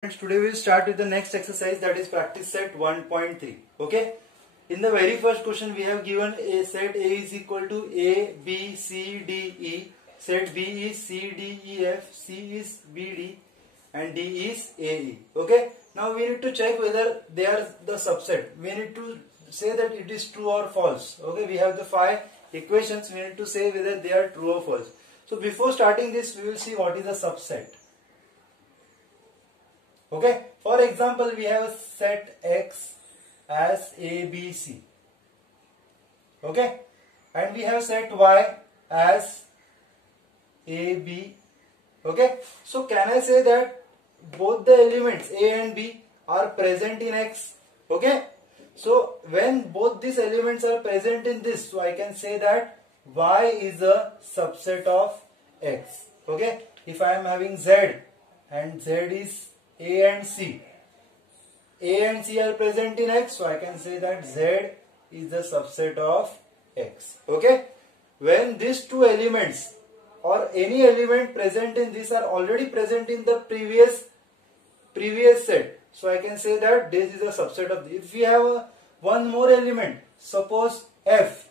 Friends, today we will start with the next exercise, that is practice set 1.3. Okay. In the very first question we have given a set A is equal to A, B, C, D, E. Set B is C, D, E, F. C is B, D and D is A, E. Okay. Now we need to check whether they are the subset. We need to say that it is true or false. Okay. We have the 5 equations. We need to say whether they are true or false. So before starting this, we will see what is a subset. Okay, for example, we have a set X as A, B, C. Okay, and we have set Y as A, B. Okay, so can I say that both the elements A and B are present in X? Okay, so when both these elements are present in this, so I can say that Y is a subset of X. Okay, if I am having Z and Z is A and C. A and C are present in X, so I can say that Z is the subset of X. Okay? When these two elements or any element present in this are already present in the previous set, so I can say that this is a subset of this. If we have one more element, suppose F,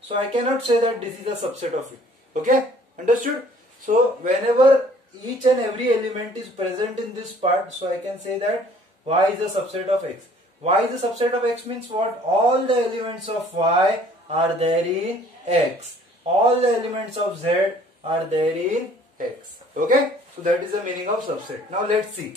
so I cannot say that this is a subset of it. Okay? Understood? So whenever each and every element is present in this part, so I can say that Y is a subset of X. Y is a subset of X means what? All the elements of Y are there in X. All the elements of Z are there in X. Okay? So that is the meaning of subset. Now let's see.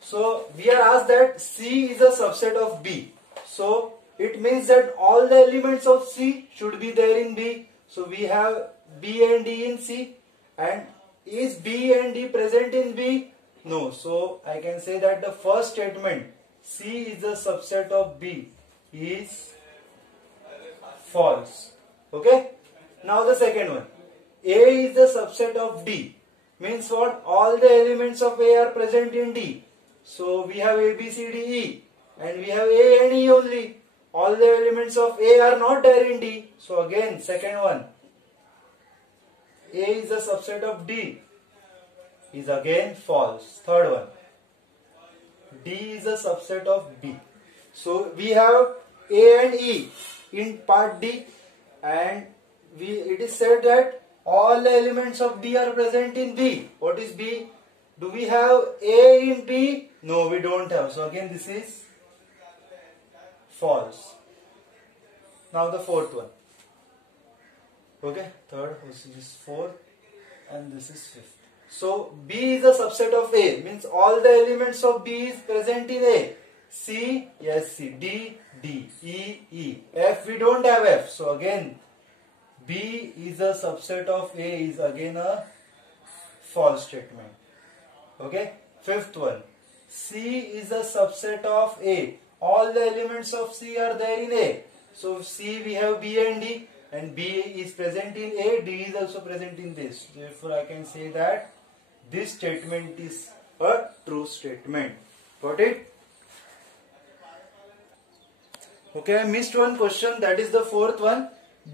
So we are asked that C is a subset of B. So it means that all the elements of C should be there in B. So we have B and D in C, and is B and D present in B? No. So I can say that the first statement, C is a subset of B, is false. Okay. Now the second one, A is the subset of D, means what? All the elements of A are present in D. So we have A, B, C, D, E, and we have A and E only. All the elements of A are not there in D. So again, second one, A is a subset of D, is again false. Third one, D is a subset of B. So we have A and E in part D, and it is said that all the elements of D are present in B. What is B? Do we have A in B? No, we don't have. So again this is false. Now the fourth one. Okay, third, this is fourth, and this is fifth. So B is a subset of A, means all the elements of B is present in A. C, yes, C. D, D. E, E. F, we don't have F. So again, B is a subset of A is again a false statement. Okay, fifth one. C is a subset of A. All the elements of C are there in A. So C we have B and D. And B is present in A, D is also present in this. Therefore, I can say that this statement is a true statement. Got it? Okay, I missed one question. That is the fourth one.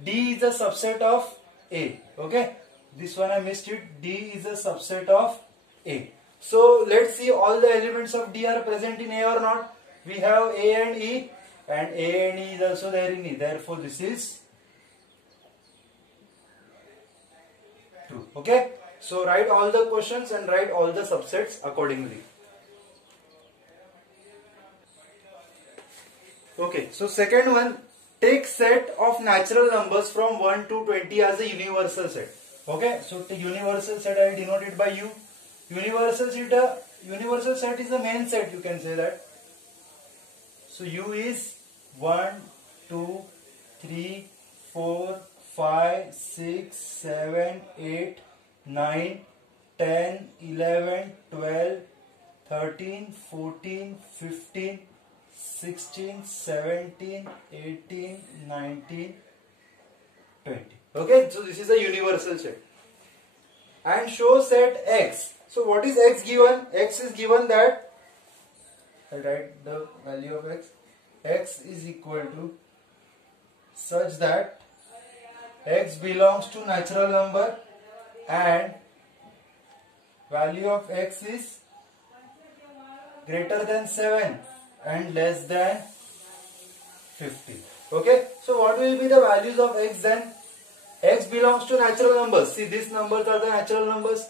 D is a subset of A. Okay, this one I missed it. D is a subset of A. So let's see, all the elements of D are present in A or not. We have A and E, and A and E is also there in E. Therefore, this is true. Okay, so write all the questions and write all the subsets accordingly. Okay, so second one, take set of natural numbers from 1 to 20 as a universal set. Okay, so the universal set I denote it by U. Universal set is the main set, you can say that. So U is 1, 2, 3, 4, 5, 6, 7, 8, 9, 10, 11, 12, 13, 14, 15, 16, 17, 18, 19, 20. Okay, so this is a universal set. And show set X. So what is X given? X is given that, I write the value of X. X is equal to such that X belongs to natural number and value of x is greater than 7 and less than 50. Okay, so what will be the values of x then? X belongs to natural numbers. See, these numbers are the natural numbers.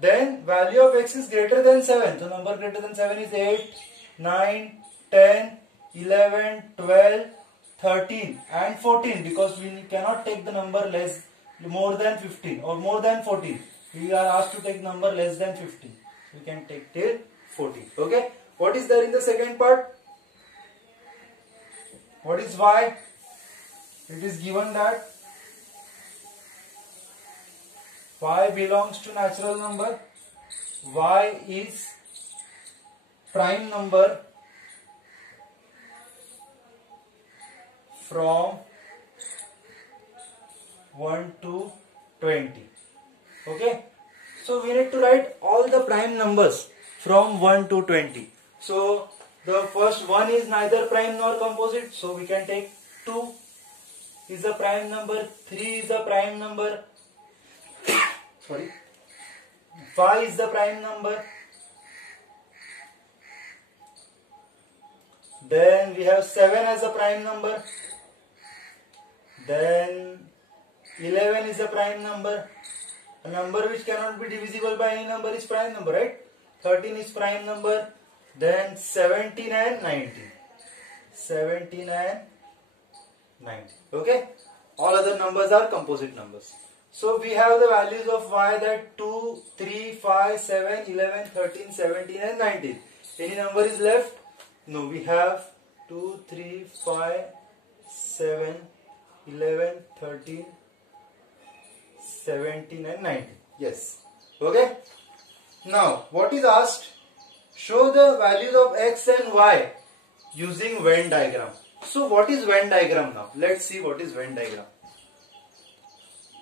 Then value of x is greater than 7. So number greater than 7 is 8, 9, 10, 11, 12, 13 and 14, because we cannot take the number more than 15 or more than 14. We are asked to take number less than 15. We can take till 14. Okay. What is there in the second part? What is y? It is given that y belongs to natural number. Y is prime number from 1 to 20. Okay. So we need to write all the prime numbers from 1 to 20. So the first one is neither prime nor composite. So we can take 2 is a prime number, 3 is a prime number, sorry, 5 is the prime number. Then we have 7 as a prime number. Then 11 is a prime number. A number which cannot be divisible by any number is prime number, right? 13 is prime number. Then 17 and 19. 17 and 19. Okay? All other numbers are composite numbers. So we have the values of y, that 2, 3, 5, 7, 11, 13, 17 and 19. Any number is left? No, we have 2, 3, 5, 7, 11, 13, 17 and 19. Yes. Okay. Now, what is asked? Show the values of x and y using Venn diagram. So, what is Venn diagram now? Let's see what is Venn diagram.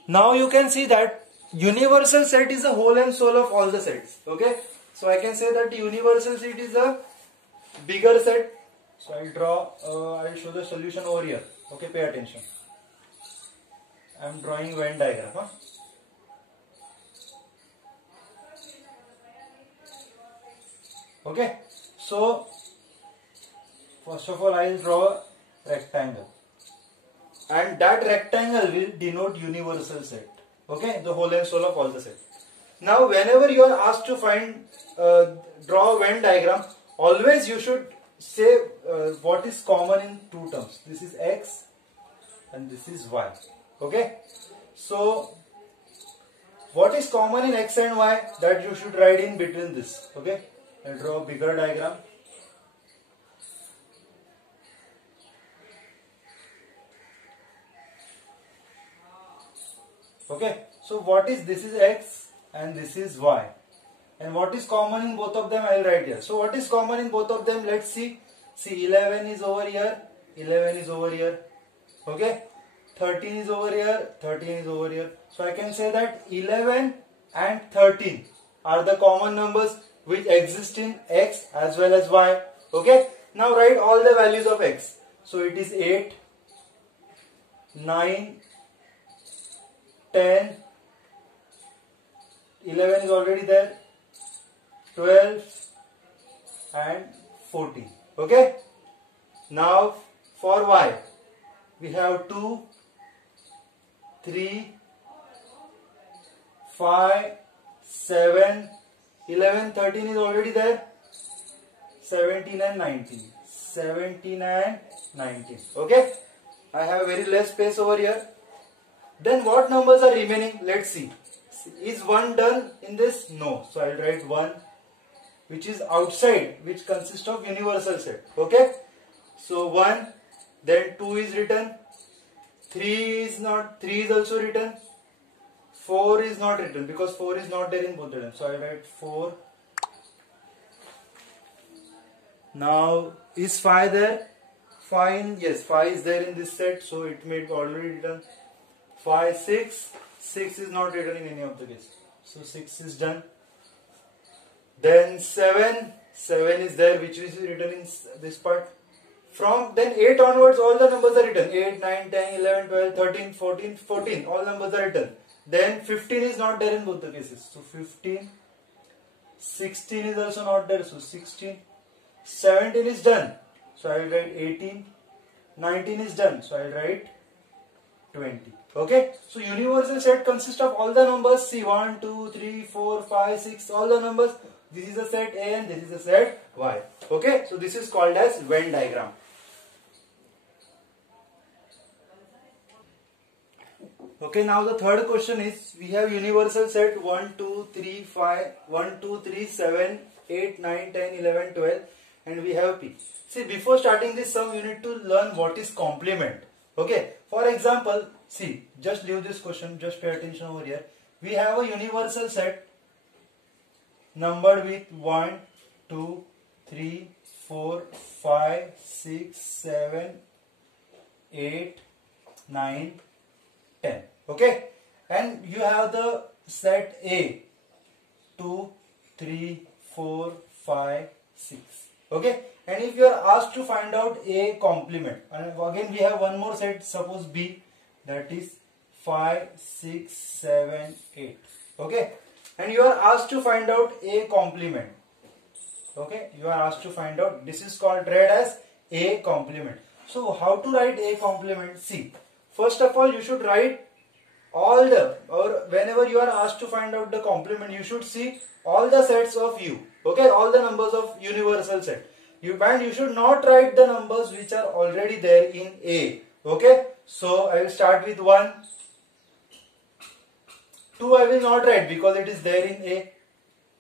Now, you can see that universal set is the whole and soul of all the sets. Okay. So, I can say that the universal set is a bigger set. So, I'll show the solution over here. Okay, pay attention. I am drawing Venn diagram. Huh? Okay, so first of all I will draw a rectangle, and that rectangle will denote universal set. Okay, the whole and soul of all the set. Now whenever you are asked to draw a Venn diagram, always you should say what is common in two terms. This is x and this is y. Okay, so what is common in x and y, that you should write in between this. Okay, I'll draw a bigger diagram. Okay, so what is this is x and this is y, and what is common in both of them I will write here. So what is common in both of them, let's see. See, 11 is over here, 11 is over here. Okay, 13 is over here, 13 is over here. So I can say that 11 and 13 are the common numbers which exist in x as well as y. Okay, now write all the values of x. So it is 8, 9, 10, 11 is already there, 12 and 14. Okay, now for y we have 2, 3, 5, 7, 11, 13 is already there, 17 and 19. 17 and 19. Okay, I have very less space over here. Then what numbers are remaining? Let's see. Is 1 done in this? No. So I will write 1, which is outside, which consists of universal set. Okay, so 1, then 2 is written, 3 is also written, 4 is not written because 4 is not there in both of them. So I write 4. Now is 5 there? 5, yes, 5 is there in this set, so it may be already written. 5, 6, 6 is not written in any of the cases, so 6 is done. Then 7 is there, which is written in this part. From then 8 onwards all the numbers are written. 8, 9, 10, 11, 12, 13, 14, 14, all numbers are written. then 15 is not there in both the cases. So 15, 16 is also not there. So 16, 17 is done. So I will write 18, 19 is done. So I will write 20. Okay. So universal set consists of all the numbers. See 1, 2, 3, 4, 5, 6, all the numbers. This is a set A and this is a set Y. Okay. So this is called as Venn diagram. Okay, now the third question is, we have universal set 1, 2, 3, 5, 1, 2, 3, 7, 8, 9, 10, 11, 12 and we have P. See, before starting this sum, you need to learn what is complement. Okay, for example, see, just leave this question, just pay attention over here. We have a universal set numbered with 1, 2, 3, 4, 5, 6, 7, 8, 9, 10. Okay, and you have the set A 2, 3, 4, 5, 6. Okay, and if you are asked to find out A complement, and again we have one more set, suppose B, that is 5, 6, 7, 8. Okay, and you are asked to find out A complement. Okay, you are asked to find out, this is called read as A complement. So how to write A complement? See, first of all you should write all the, or whenever you are asked to find out the complement, you should see all the sets of U. Okay, all the numbers of universal set. And you should not write the numbers which are already there in A. Okay, so I will start with 1. 2 I will not write because it is there in A.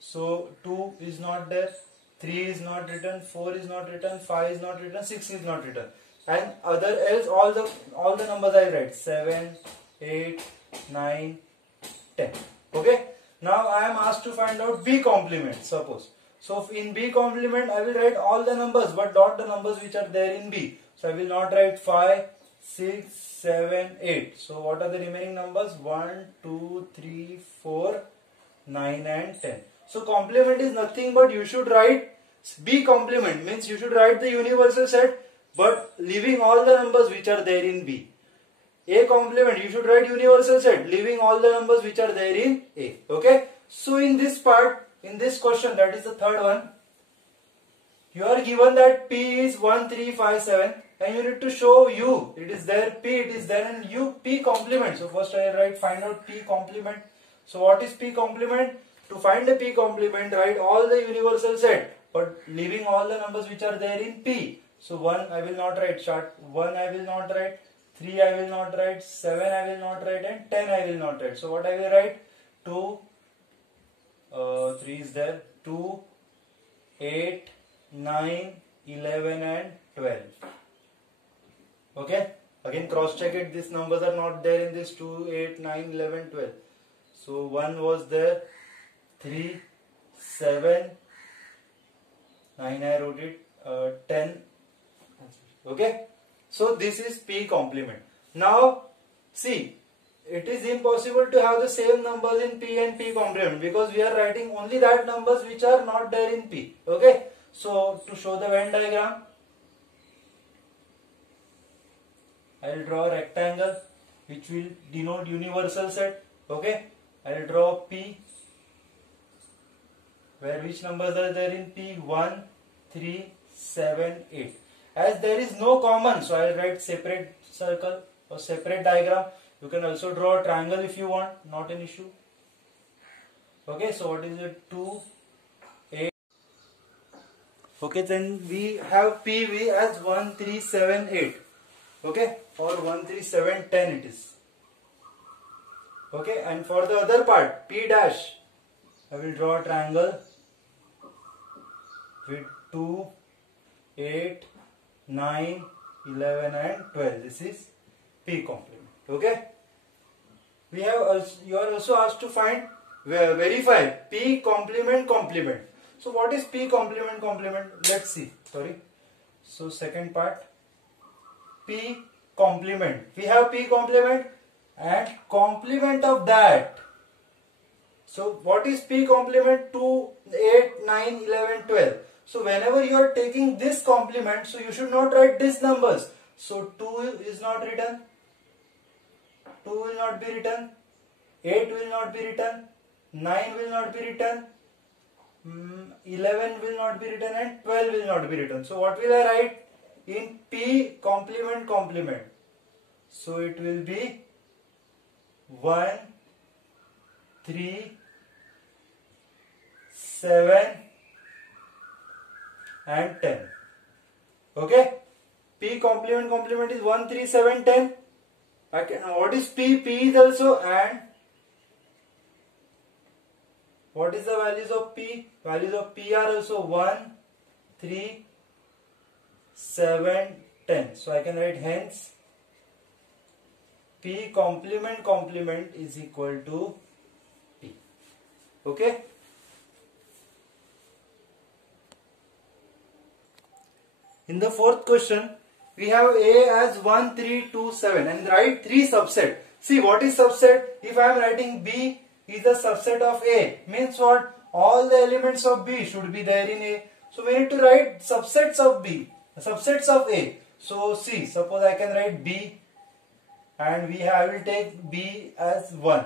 So 2 is not there. 3 is not written. 4 is not written. 5 is not written. 6 is not written. And other else all the numbers I write 7, 8, 9, 10. Okay. Now I am asked to find out B complement, suppose. So in B complement I will write all the numbers but not the numbers which are there in B. So I will not write 5, 6, 7, 8. So what are the remaining numbers? 1, 2, 3, 4, 9 and 10. So complement is nothing but you should write B complement, means you should write the universal set but leaving all the numbers which are there in B. A complement, you should write universal set leaving all the numbers which are there in A. Okay. So in this part, in this question, that is the third one, you are given that P is 1, 3, 5, 7 and you need to show U. It is there, P it is there and U, P complement. So first I write find out P complement. So what is P complement? To find the P complement, write all the universal set but leaving all the numbers which are there in P. So 1 I will not write, short 1 I will not write, 3 I will not write, 7 I will not write and 10 I will not write. So what I will write? 2, 3 is there, 2, 8, 9, 11 and 12. Okay. Again cross check it, these numbers are not there in this 2, 8, 9, 11, 12. So 1 was there, 3, 7, 9 I wrote it, 10. Okay. So this is P complement. Now see, it is impossible to have the same numbers in P and P complement because we are writing only that numbers which are not there in P. Okay. So to show the Venn diagram, I will draw a rectangle which will denote universal set. Okay. I will draw P where which numbers are there in P? 1, 3, 7, 8. As there is no common, so I will write separate circle or separate diagram. You can also draw a triangle if you want, not an issue. Okay, so what is it? 2, 8. Okay, then we have PV as 1, 3, 7, 8. Okay, or 1, 3, 7, 10 it is. Okay, and for the other part, P dash, I will draw a triangle with 2, 8, 9, 11 and 12. This is P complement. Okay. We have also, you are also asked to find, verify P complement complement. So what is P complement complement? Let's see. Sorry. So second part, P complement. We have P complement and complement of that. So what is P complement? 2, 8, 9, 11, 12. So whenever you are taking this complement, so you should not write these numbers. So 2 is not written, 2 will not be written, 8 will not be written, 9 will not be written, 11 will not be written, and 12 will not be written. So what will I write in P complement complement? So it will be 1, 3, 7 and 10. Okay, P complement complement is 1, 3, 7, 10. Okay, now what is P? P is also and what is the values of P? Values of P are also 1, 3, 7, 10. So I can write hence P complement complement is equal to P. Okay. In the fourth question, we have A as 1, 3, 2, 7 and write 3 subset. See what is subset? If I am writing B is a subset of A, means what? All the elements of B should be there in A. So we need to write subsets of B, subsets of A. So see, suppose I can write B and I will take B as 1.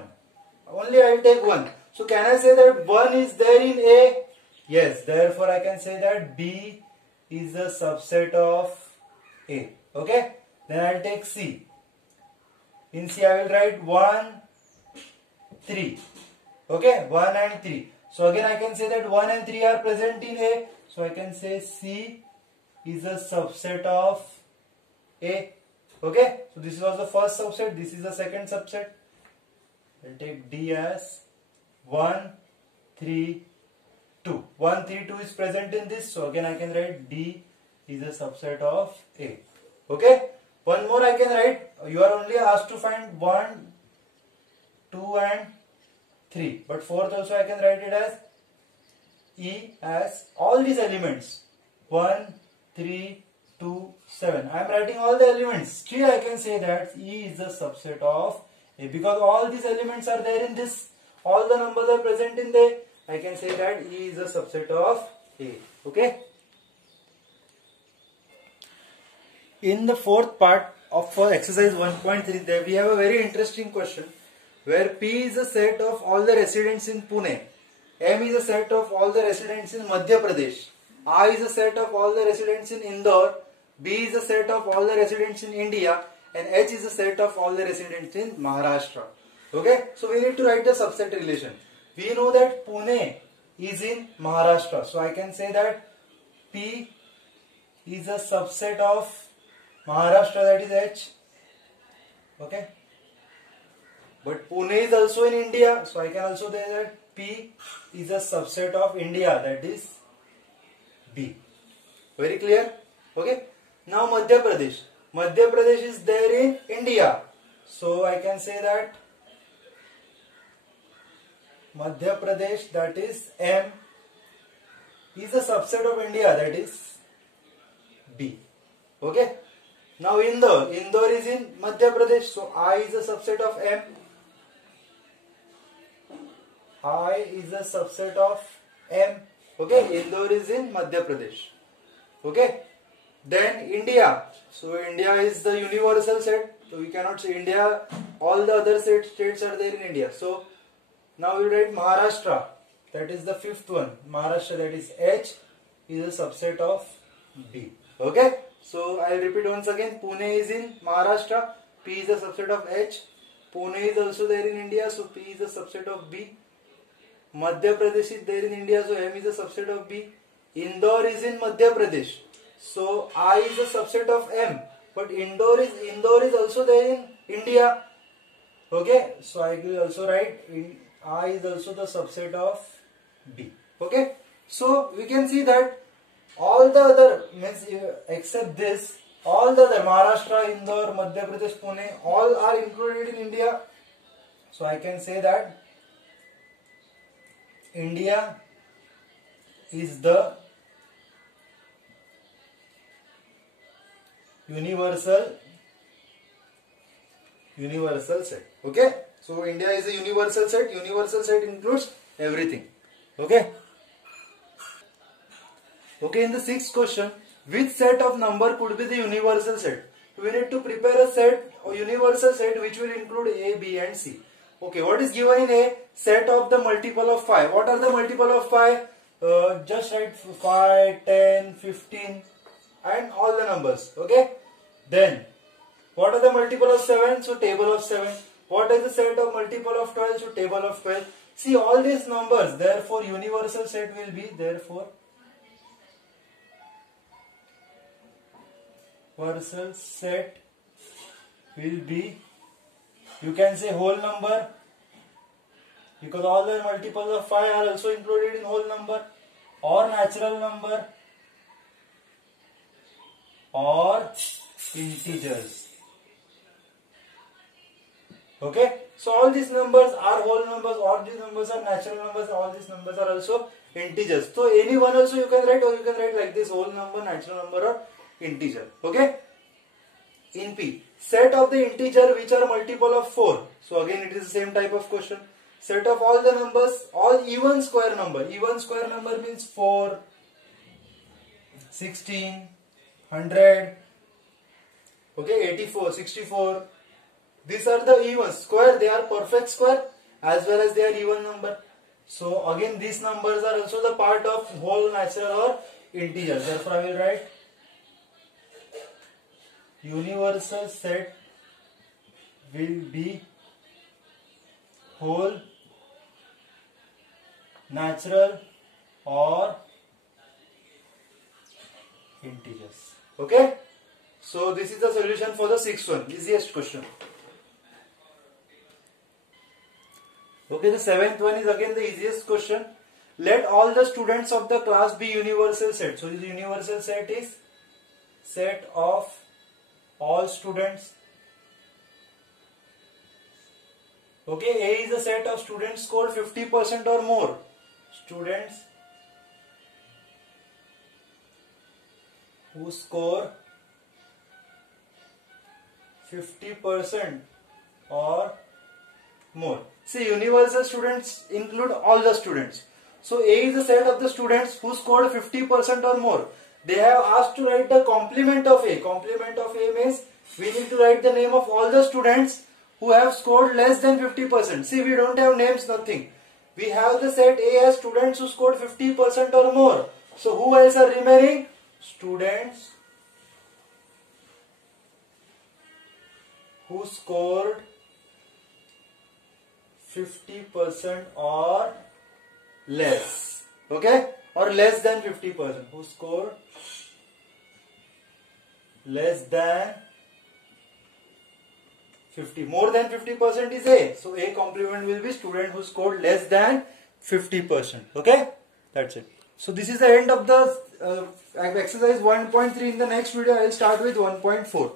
Only I will take 1. So can I say that 1 is there in A? Yes, therefore I can say that B is a subset of A. Okay, then I will take C. In C I will write 1, 3. Okay, 1 and 3. So again I can say that 1 and 3 are present in A. So I can say C is a subset of A. Okay, so this was the first subset, this is the second subset. I will take D as 1, 3, 2. 1, 3, 2 is present in this. So again I can write D is a subset of A. Okay, one more I can write. You are only asked to find 1, 2 and 3. But fourth also I can write it as E as all these elements 1, 3, 2, 7. I am writing all the elements. Still I can say that E is a subset of A because all these elements are there in this. All the numbers are present in there. I can say that E is a subset of A. Okay. In the fourth part of exercise 1.3, there we have a very interesting question where P is a set of all the residents in Pune, M is a set of all the residents in Madhya Pradesh, I is a set of all the residents in Indore, B is a set of all the residents in India, and H is a set of all the residents in Maharashtra. Okay, so we need to write the subset relation. We know that Pune is in Maharashtra, so I can say that P is a subset of Maharashtra, that is H. Okay, but Pune is also in India, so I can also say that P is a subset of India, that is B. Very clear? Okay. Now Madhya Pradesh. Madhya Pradesh is there in India, so I can say that Madhya Pradesh, that is M, is a subset of India, that is B. Okay. Now Indore is in Madhya Pradesh, so I is a subset of M. I is a subset of M. Okay, Indore is in Madhya Pradesh. Okay. Then India. So India is the universal set. So we cannot say India. All the other states are there in India. So now we write Maharashtra. That is the fifth one. Maharashtra, that is H, is a subset of B. Okay. So I will repeat once again. Pune is in Maharashtra. P is a subset of H. Pune is also there in India. So P is a subset of B. Madhya Pradesh is there in India. So M is a subset of B. Indore is in Madhya Pradesh. So I is a subset of M. But Indore is also there in India. Okay. So I will also write I is also the subset of B. Okay. So we can see that all the other means except this, all the other Maharashtra, Indore, Madhya Pradesh, Pune, all are included in India. So I can say that India is the universal set. Okay. So India is a universal set. Universal set includes everything. Okay. Okay, in the sixth question, which set of number could be the universal set? We need to prepare a set or universal set which will include A, B and C. Okay, what is given in A? Set of the multiple of 5. What are the multiple of 5? Just write 5, 10, 15 and all the numbers. Okay. Then, what are the multiple of 7? So, table of 7. What is the set of multiple of 12? So, table of 12. See all these numbers. Therefore, universal set will be, universal set will be, you can say whole number, because all the multiples of 5 are also included in whole number, or natural number, or integers. Okay, so all these numbers are whole numbers, all these numbers are natural numbers, all these numbers are also integers. So any one also you can write, or you can write like this: whole number, natural number, or integer. Okay. In P, set of the integer which are multiple of 4. So again it is the same type of question. Set of all the numbers, all even square number. Even square number means 4, 16, 100, okay, 84, 64. These are the even square. They are perfect square as well as they are even number. So again these numbers are also the part of whole, natural, or integer. Therefore I will write universal set will be whole, natural, or integers. Okay. So this is the solution for the sixth one, easiest question. Okay, the seventh one is again the easiest question. Let all the students of the class be universal set. So the universal set is set of all students. Okay, A is the set of students scored 50% or more. Students who score 50% or more. See, universal students include all the students. So A is the set of the students who scored 50% or more. They have asked to write the complement of A. Complement of A means we need to write the name of all the students who have scored less than 50%. See, we don't have names, nothing. We have the set A as students who scored 50% or more. So who else are remaining? Students who scored 50% or less. Okay? Or less than 50%. Who scored less than 50. More than 50% is A. So A complement will be student who scored less than 50%. Okay? That's it. So this is the end of the exercise 1.3. In the next video I will start with 1.4.